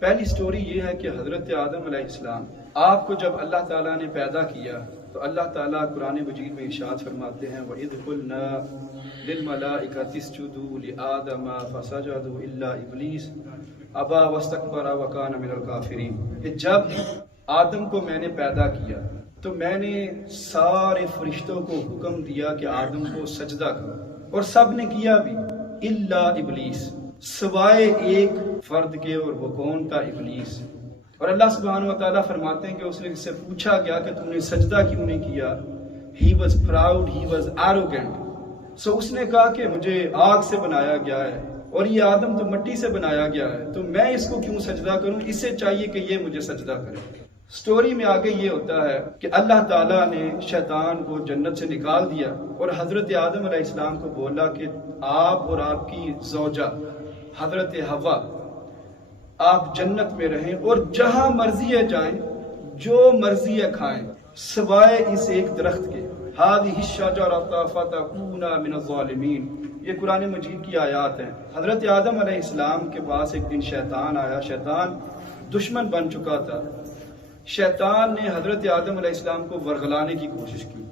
پہلی سٹوری یہ ہے کہ حضرت آدم علیہ السلام آپ کو جب اللہ تعالیٰ نے پیدا کیا تو اللہ تعالیٰ قرآن مجید میں ارشاد فرماتے ہیں وَإِذْ قُلْنَا لِلْمَلَائِكَةِ اسْجُدُوا لِآدَمَ فَسَجَدُوا إِلَّا إِبْلِيسَ أَبَى وَاسْتَكْبَرَ وَكَانَ مِنَ الْكَافِرِينَ کہ جب آدم کو میں نے پیدا کیا تو میں نے سارے فرشتوں کو حکم دیا کہ آدم کو سجدہ کرو، اور سب نے کیا بھی الا ابلیس، سوائے ایک فرد کے، اور وہ کون تھا؟ ابلیس۔ اور اللہ سبحانہ و تعالیٰ فرماتے ہیں کہ اس نے اس سے پوچھا گیا کہ تم نے سجدہ کیوں نہیں کیا؟ He was proud, he was arrogant. So اس نے کہا کہ مجھے آگ سے بنایا گیا ہے اور یہ آدم تو مٹی سے بنایا گیا ہے، تو میں اس کو کیوں سجدہ کروں؟ اس سے چاہیے کہ یہ مجھے سجدہ کرے۔ سٹوری میں آگے یہ ہوتا ہے کہ اللہ تعالیٰ نے شیطان کو جنت سے نکال دیا اور حضرت آدم علیہ السلام کو بولا کہ آپ اور آپ کی زوجہ حضرت حوا آپ جنت میں رہیں اور جہاں مرضی ہے جائیں، جو مرضی ہے کھائیں، سوائے اس ایک درخت کے۔ هذه الشجرة فتكونا من الظالمین، یہ قرآن مجید کی آیات ہیں۔ حضرت آدم علیہ السلام کے پاس ایک دن شیطان آیا، شیطان دشمن بن چکا تھا۔ شیطان نے حضرت آدم علیہ السلام کو ورغلانے کی کوشش کی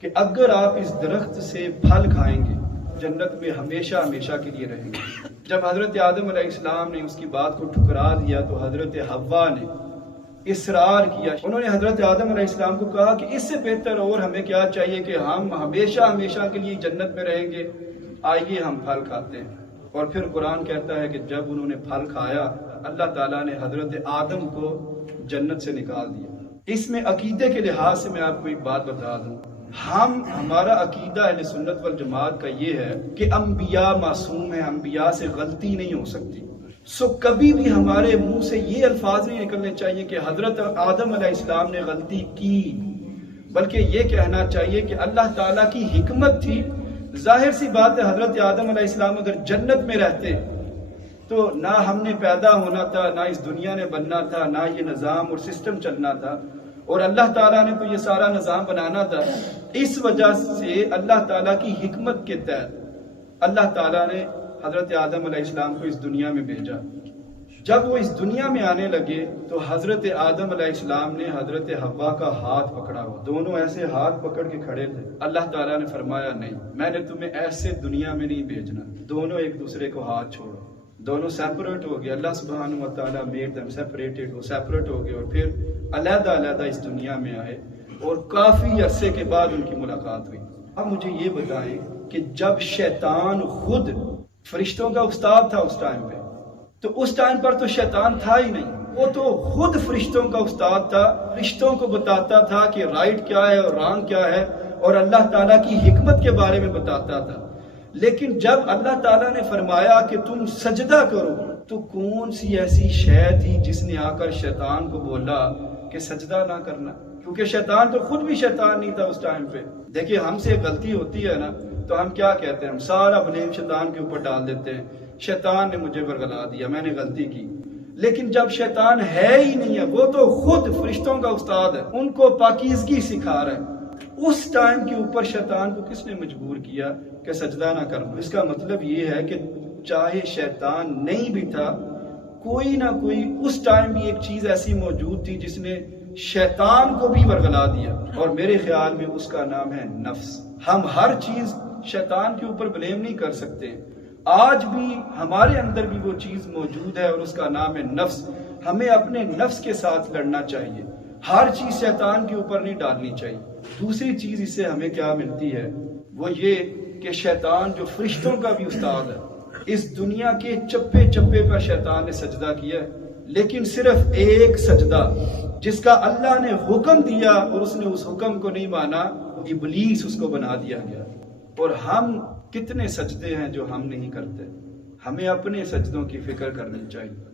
کہ اگر آپ اس درخت سے پھل کھائیں گے جنت میں ہمیشہ ہمیشہ کے لیے رہیں گے۔ جب حضرت آدم علیہ السلام نے اس کی بات کو ٹھکرا دیا تو حضرت حوا نے اصرار کیا۔ انہوں نے حضرت آدم علیہ السلام کو کہا کہ اس سے بہتر اور ہمیں کیا چاہیے کہ ہم ہمیشہ ہمیشہ کے لیے جنت میں رہیں گے، آئیے ہم پھل کھاتے ہیں۔ اور پھر قرآن کہتا ہے کہ جب انہوں نے پھل کھایا اللہ تعالیٰ نے حضرت آدم کو جنت سے نکال دیا۔ اس میں عقیدے کے لحاظ سے میں آپ کو ایک بات بتا دوں، ہمارا عقیدہ اہل سنت والجماعت کا یہ ہے کہ انبیاء معصوم ہیں، انبیاء سے غلطی نہیں ہو سکتی۔ سو کبھی بھی ہمارے منہ سے یہ الفاظ نہیں نکلنے چاہیے کہ حضرت آدم علیہ السلام نے غلطی کی، بلکہ یہ کہنا چاہیے کہ اللہ تعالیٰ کی حکمت تھی۔ ظاہر سی بات ہے حضرت آدم علیہ السلام اگر جنت میں رہتے تو نہ ہم نے پیدا ہونا تھا، نہ اس دنیا نے بننا تھا، نہ یہ نظام اور سسٹم چلنا تھا، اور اللہ تعالیٰ نے تو یہ سارا نظام بنانا تھا۔ اس وجہ سے اللہ تعالیٰ کی حکمت کے تحت اللہ تعالیٰ نے حضرت آدم علیہ السلام کو اس دنیا میں بھیجا۔ جب وہ اس دنیا میں آنے لگے تو حضرت آدم علیہ السلام نے حضرت حوا کا ہاتھ پکڑا ہوا، دونوں ایسے ہاتھ پکڑ کے کھڑے تھے۔ اللہ تعالیٰ نے فرمایا نہیں، میں نے تمہیں ایسے دنیا میں نہیں بھیجنا، دونوں ایک دوسرے کو ہاتھ چھوڑو۔ دونوں سیپریٹ ہو گئے، اللہ سبحانہ و تعالیٰ میڈ دم سیپریٹڈ، وہ سیپریٹ ہو گئے اور پھر علیحدہ علیحدہ اس دنیا میں آئے، اور کافی عرصے کے بعد ان کی ملاقات ہوئی۔ اب مجھے یہ بتائیں کہ جب شیطان خود فرشتوں کا استاد تھا اس ٹائم پہ، تو اس ٹائم پر تو شیطان تھا ہی نہیں، وہ تو خود فرشتوں کا استاد تھا، فرشتوں کو بتاتا تھا کہ رائٹ کیا ہے اور رانگ کیا ہے، اور اللہ تعالیٰ کی حکمت کے بارے میں بتاتا تھا۔ لیکن جب اللہ تعالیٰ نے فرمایا کہ تم سجدہ کرو تو کون سی ایسی شے تھی جس نے آ کر شیطان کو بولا کہ سجدہ نہ کرنا؟ کیونکہ شیطان تو خود بھی شیطان نہیں تھا اس ٹائم پہ۔ دیکھیے ہم سے غلطی ہوتی ہے نا تو ہم کیا کہتے ہیں، ہم سارا بلیم شیطان کے اوپر ڈال دیتے ہیں، شیطان نے مجھے ورغلا دیا، میں نے غلطی کی۔ لیکن جب شیطان ہے ہی نہیں ہے، وہ تو خود فرشتوں کا استاد ہے، ان کو پاکیزگی سکھا رہا ہے، اس ٹائم کے اوپر شیطان کو کس نے مجبور کیا کہ سجدہ نہ کرنا؟ اس کا مطلب یہ ہے کہ چاہے شیطان نہیں بھی تھا، کوئی نہ کوئی اس ٹائم بھی ایک چیز ایسی موجود تھی جس نے شیطان کو بھی ورغلا دیا، اور میرے خیال میں اس کا نام ہے نفس۔ ہم ہر چیز شیطان کے اوپر بلیم نہیں کر سکتے، آج بھی ہمارے اندر بھی وہ چیز موجود ہے اور اس کا نام ہے نفس۔ ہمیں اپنے نفس کے ساتھ لڑنا چاہیے، ہر چیز شیطان کے اوپر نہیں ڈالنی چاہیے۔ دوسری چیز اس سے ہمیں کیا ملتی ہے، وہ یہ کہ شیطان جو فرشتوں کا بھی استاد ہے، اس دنیا کے چپے چپے پر شیطان نے سجدہ کیا ہے، لیکن صرف ایک سجدہ جس کا اللہ نے حکم دیا اور اس نے اس حکم کو نہیں مانا، ابلیس اس کو بنا دیا گیا۔ اور ہم کتنے سجدے ہیں جو ہم نہیں کرتے، ہمیں اپنے سجدوں کی فکر کرنی چاہیے۔